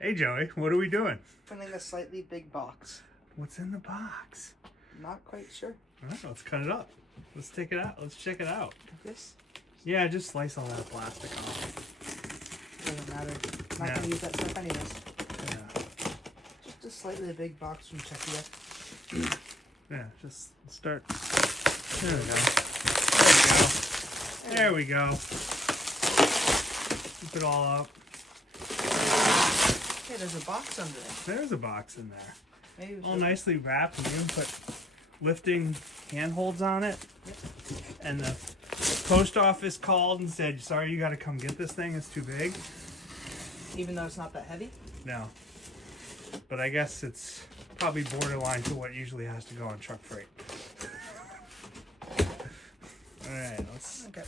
Hey Joey, what are we doing? Opening a slightly big box. What's in the box? Not quite sure. All right, let's cut it up. Let's take it out. Let's check it out. This Yeah, just slice all that plastic off. doesn't matter. I'm not gonna use that stuff anyways. Yeah. Just a slightly big box from Czechia. Yeah, just start. There we go. There we go. Keep it all up. Hey, there's a box under it. There's a box in there. Maybe we All should- nicely wrapped, and you can put lifting handholds on it. Yep. And the post office called and said, sorry, you got to come get this thing. It's too big. Even though it's not that heavy. No. But I guess it's probably borderline to what usually has to go on truck freight. Alright, let's Okay.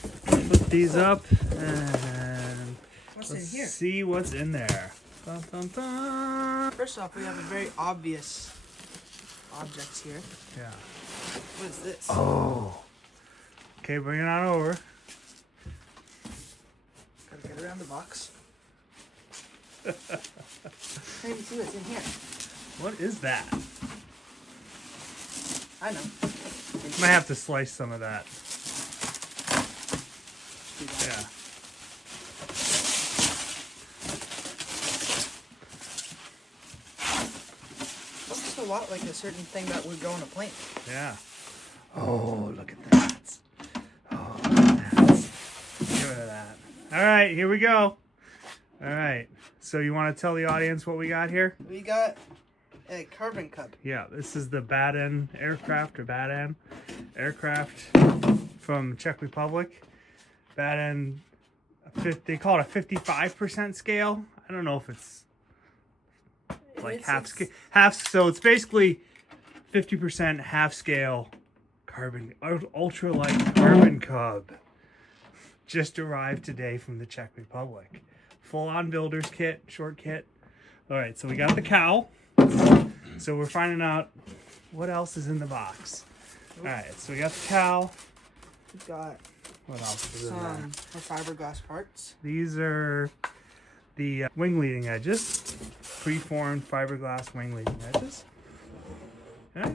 put these up and What's let's in here? see what's in there. Dun, dun, dun. First off, we have a very obvious object here. Yeah. What is this? Oh. Okay, bring it on over. Gotta get around the box. Maybe see what's in here. What is that? I know. Might have to slice some of that. Do that. Yeah. Looks a lot like a certain thing that would go on a plane. Yeah. Oh, look at that. Oh, look at that. Get rid of that. All right, here we go. All right. So you want to tell the audience what we got here? We got a Carbon Cub. Yeah, this is the Badan Aircraft or Badan Aircraft from Czech Republic. Badan, they call it a 55% scale. I don't know if it's like half scale. So it's basically 50% half scale carbon, ultralight Carbon Cub. Just arrived today from the Czech Republic. Full on builder's kit, short kit. All right, so we got the cowl. So we're finding out what else is in the box. All right, so we got the cowl. We've got What else is in there? some fiberglass parts. These are the wing leading edges, preformed fiberglass wing leading edges. Okay.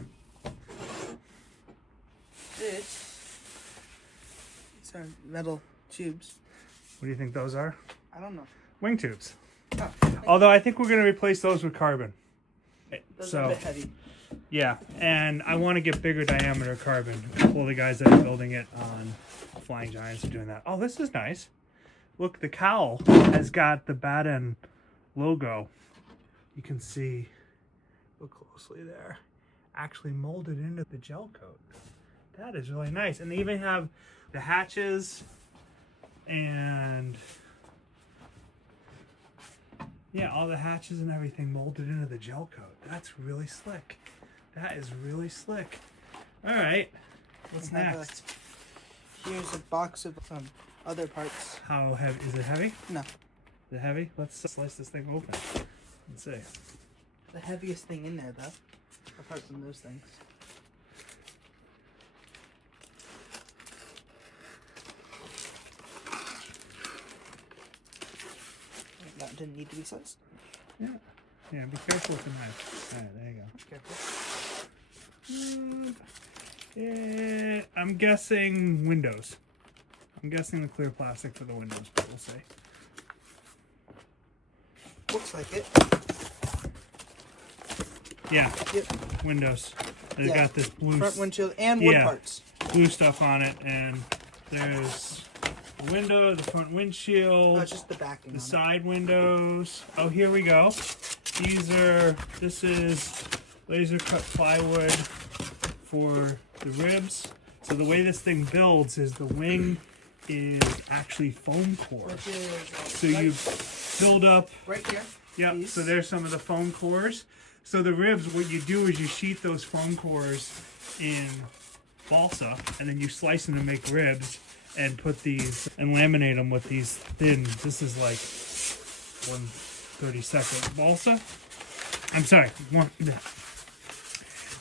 These are metal tubes. What do you think those are? I don't know. Wing tubes. Oh, Although I think we're going to replace those with carbon. those are a So bit heavy. yeah, and I want to get bigger diameter carbon. A couple of the guys that are building it on Flying Giants are doing that. Oh, this is nice. Look, the cowl has got the Badan logo. You can see, look closely there, actually molded into the gel coat. That is really nice. And they even have the hatches and yeah, all the hatches and everything molded into the gel coat. That's really slick. That is really slick. All right, what's We have next? Here's a box of some other parts. How heavy is it? Heavy? No, Is it heavy? Let's slice this thing open. Let's see. the heaviest thing in there though, apart from those things. That didn't need to be sliced. Yeah. Yeah, be careful with the knife. All right, there you go. Careful. Yeah, I'm guessing windows. I'm guessing the clear plastic for the windows, but we'll see. Looks like it. Yeah, Yep. windows. They've Yeah. got this blue, Front windshield and wood Yeah. parts. blue stuff on it, and there's the window, the front windshield. Oh, it's just the backing. The on it. side windows. Oh, here we go. This is laser cut plywood for the ribs. So the way this thing builds is the wing is actually foam core. Which is So you build up, right here. yep, These. so there's some of the foam cores. So the ribs, what you do is you sheet those foam cores in balsa, and then you slice them to make ribs, and put these, and laminate them with these thin, this is like 1/32 balsa. I'm sorry,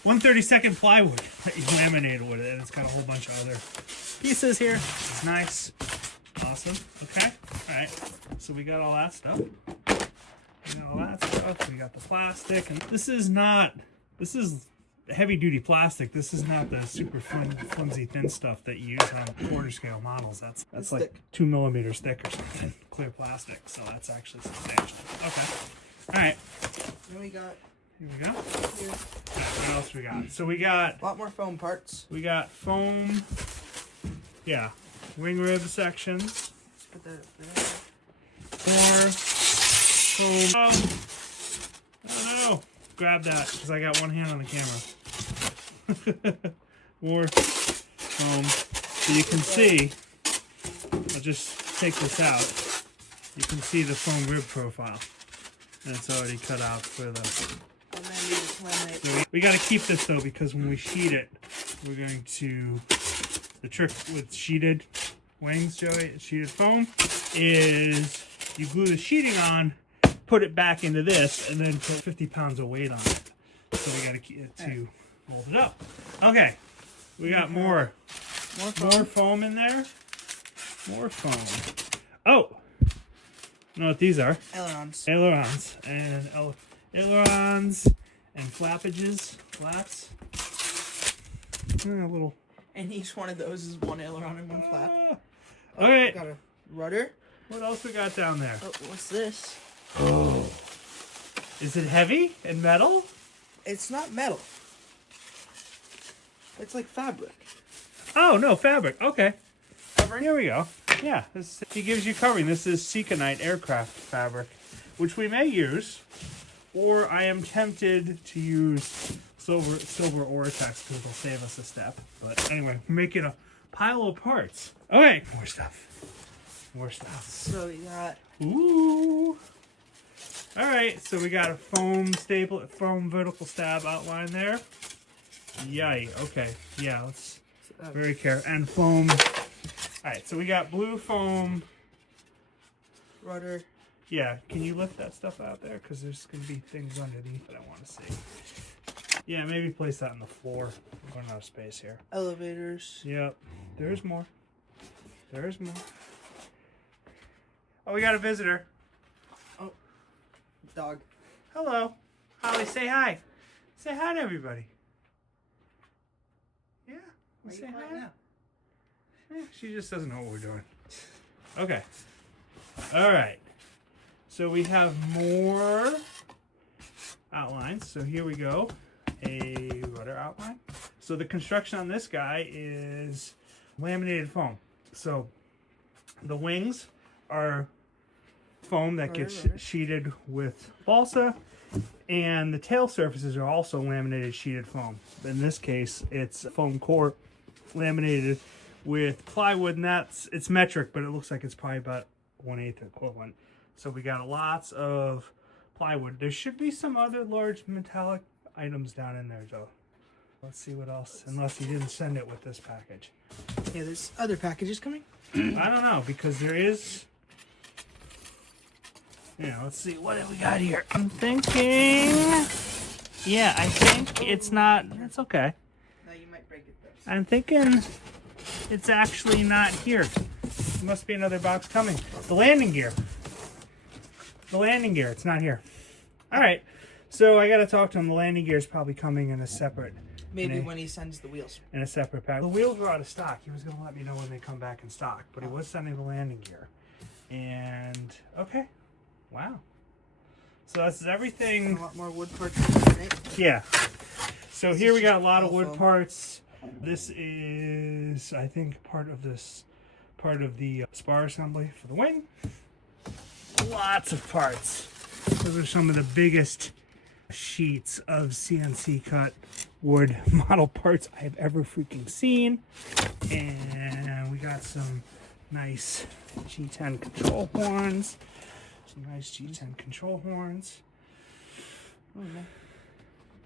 1/32 plywood that you laminate with it, and it's got a whole bunch of other pieces here. Nice. Awesome. Okay. All right. So we got all that stuff. and all that stuff. We got the plastic, and this is heavy duty plastic. This is not the super flimsy thin stuff that you use on quarter scale models. That's like 2 millimeters thick or something. Clear plastic, so that's actually substantial. Okay. All right. Then we got. Here we go. Here. What else we got? So we got A lot more foam parts. We got foam. Yeah, wing rib sections. Let's put that up there. More foam. I don't know. Grab that because I got one hand on the camera. More foam. So you can see. I'll just take this out. You can see the foam rib profile, and it's already cut out for the. And then we just laminate. So we got to keep this though because when we sheet it, we're going to. The trick with sheeted wings, Joey, sheeted foam, is you glue the sheeting on, put it back into this, and then put 50 pounds of weight on it. So we got to keep it to hold it up. Okay, we got more foam in there. More foam. Oh, you know what these are? Ailerons. Ailerons and flaps. A little. And each one of those is one aileron and one flap. Okay. Got a rudder. What else we got down there? Oh, what's this? Oh. Is it heavy and metal? It's not metal. It's like fabric. Oh, no, fabric. Okay. Covering? Here we go. Yeah, he gives you covering. This is Badan Aircraft fabric, which we may use, or I am tempted to use silver Oratex because it'll save us a step. But anyway, we're making a pile of parts. Okay, more stuff. So we got. Ooh. All right, so we got a foam vertical stab outline there. Yay. Okay. Yeah. Let's very careful and foam. All right, so we got blue foam. Rudder. Yeah. Can you lift that stuff out there? Because there's gonna be things underneath that I want to see. Yeah, maybe place that on the floor. We're running out of space here. Elevators. Yep. There's more. Oh, we got a visitor. Oh, dog. Hello. Holly, say hi. Say hi to everybody. Yeah. Say hi. Now? Yeah, she just doesn't know what we're doing. Okay. All right. So we have more outlines. So here we go. A rudder outline. So the construction on this guy is laminated foam. So the wings are foam that gets sheeted with balsa, and the tail surfaces are also laminated sheeted foam. In this case, it's foam core laminated with plywood, and it's metric, but it looks like it's probably about 1/8 equivalent. So we got lots of plywood. There should be some other large metallic items down in there, Joe. Let's see what else, unless you didn't send it with this package. Yeah, there's other packages coming. I don't know, because there is. Yeah, let's see, what have we got here? I'm thinking. Yeah, I think it's not. It's okay. No, you might break it though. I'm thinking it's actually not here. There must be another box coming. The landing gear. It's not here. All right. So I got to talk to him. The landing gear is probably coming in a separate. Maybe when he sends the wheels. In a separate pack. The wheels were out of stock. He was going to let me know when they come back in stock, but he was sending the landing gear. And okay. Wow. So that's everything. A lot more wood parts, right? Yeah. So here we got a lot of wood parts. This is, I think, part of the spar assembly for the wing. Lots of parts. Those are some of the biggest sheets of CNC cut wood model parts I've ever freaking seen. And we got some nice G10 control horns. Oh, man.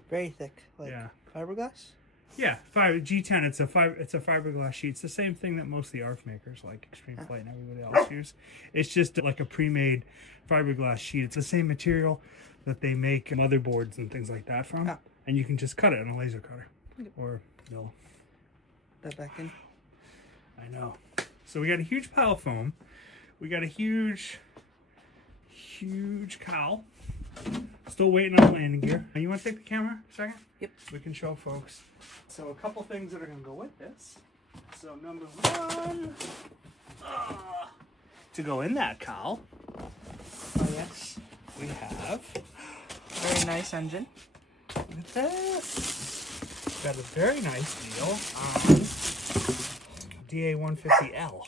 Very thick. Like fiberglass? Yeah, G10. It's a fiberglass sheet. It's the same thing that most of the ARC makers, like Extreme Flight and everybody else, use. It's just like a pre-made fiberglass sheet. It's the same material that they make motherboards and things like that from, and you can just cut it on a laser cutter or mill. That back in. I know. So we got a huge pile of foam. We got a huge cowl. Still waiting on landing gear. You want to take the camera a second? Yep. We can show folks. So a couple things that are going to go with this. So number one, to go in that cowl. Oh yes. We have, Very nice engine. look at this. Got a very nice deal on DA150L,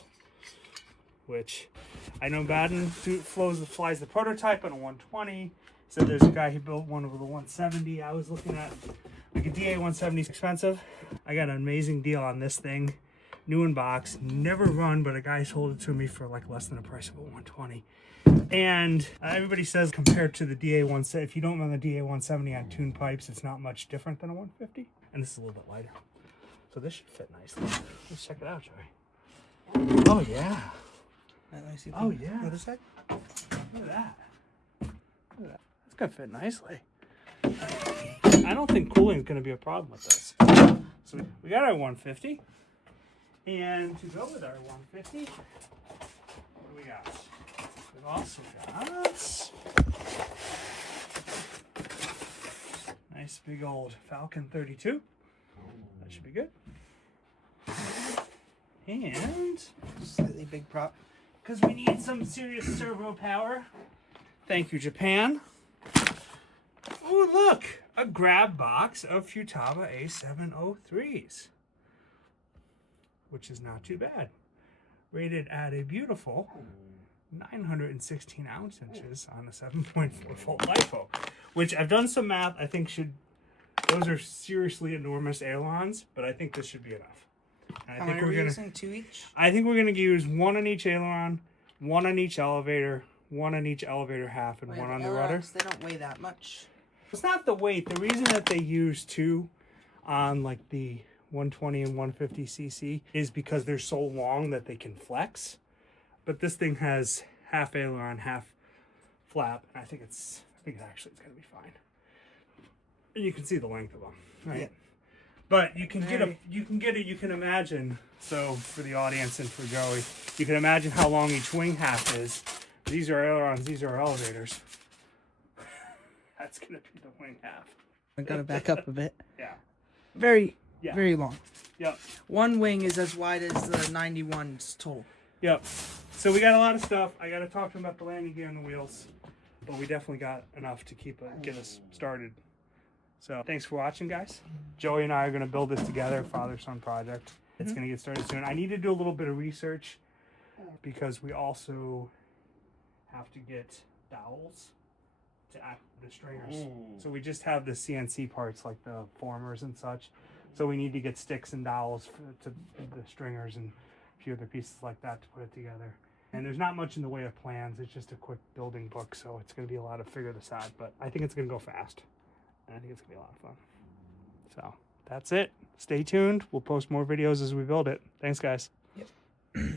which I know Badan flies the prototype on a 120. So there's a guy who built one with a 170. I was looking at like a DA170 is expensive. I got an amazing deal on this thing. New in box, never run, but a guy sold it to me for like less than the price of a 120. And everybody says compared to the DA170, if you don't run the DA170 on tuned pipes, it's not much different than a 150. And this is a little bit lighter. So this should fit nicely. Let's check it out, Joey. Oh yeah. Let me see Oh yeah. Other side. Look at that. Look at that. It's gonna fit nicely. I don't think cooling is gonna be a problem with this. So we got our 150. And to go with our 150, what do we got? We've also got nice big old Falcon 32. That should be good. And Slightly big prop. because we need some serious servo power. Thank you, Japan. Oh, look! A grab box of Futaba A703s. Which is not too bad. Rated at a beautiful 916 ounces on a 7.4 volt LiPo. Which I've done some math, I think those are seriously enormous ailerons, but I think this should be enough. And How many are we using? 2 each? I think we're gonna use one on each aileron, one on each elevator, one on each elevator half, and one on the rudder. They don't weigh that much. It's not the weight. The reason that they use two on like the 120 and 150 cc is because they're so long that they can flex. But this thing has half aileron, half flap, and I think actually it's gonna be fine. And you can see the length of them, right? Yeah. But you can you can imagine, so for the audience and for Joey, you can imagine how long each wing half is. These are ailerons, these are elevators. That's gonna be the wing half. I gotta back up a bit. Yeah. Very Yeah. very long. Yep. One wing is as wide as the 91's tall. Yep. So we got a lot of stuff. I got to talk to him about the landing gear and the wheels, but we definitely got enough to get us started. So thanks for watching, guys. Joey and I are going to build this together, father-son project. It's going to get started soon. I need to do a little bit of research because we also have to get dowels to act the stringers. So we just have the CNC parts like the formers and such. So we need to get sticks and dowels to the stringers and a few other pieces like that to put it together. And there's not much in the way of plans. It's just a quick building book, so it's going to be a lot to figure this out. But I think it's going to go fast. And I think it's going to be a lot of fun. So that's it. Stay tuned. We'll post more videos as we build it. Thanks, guys. Yep.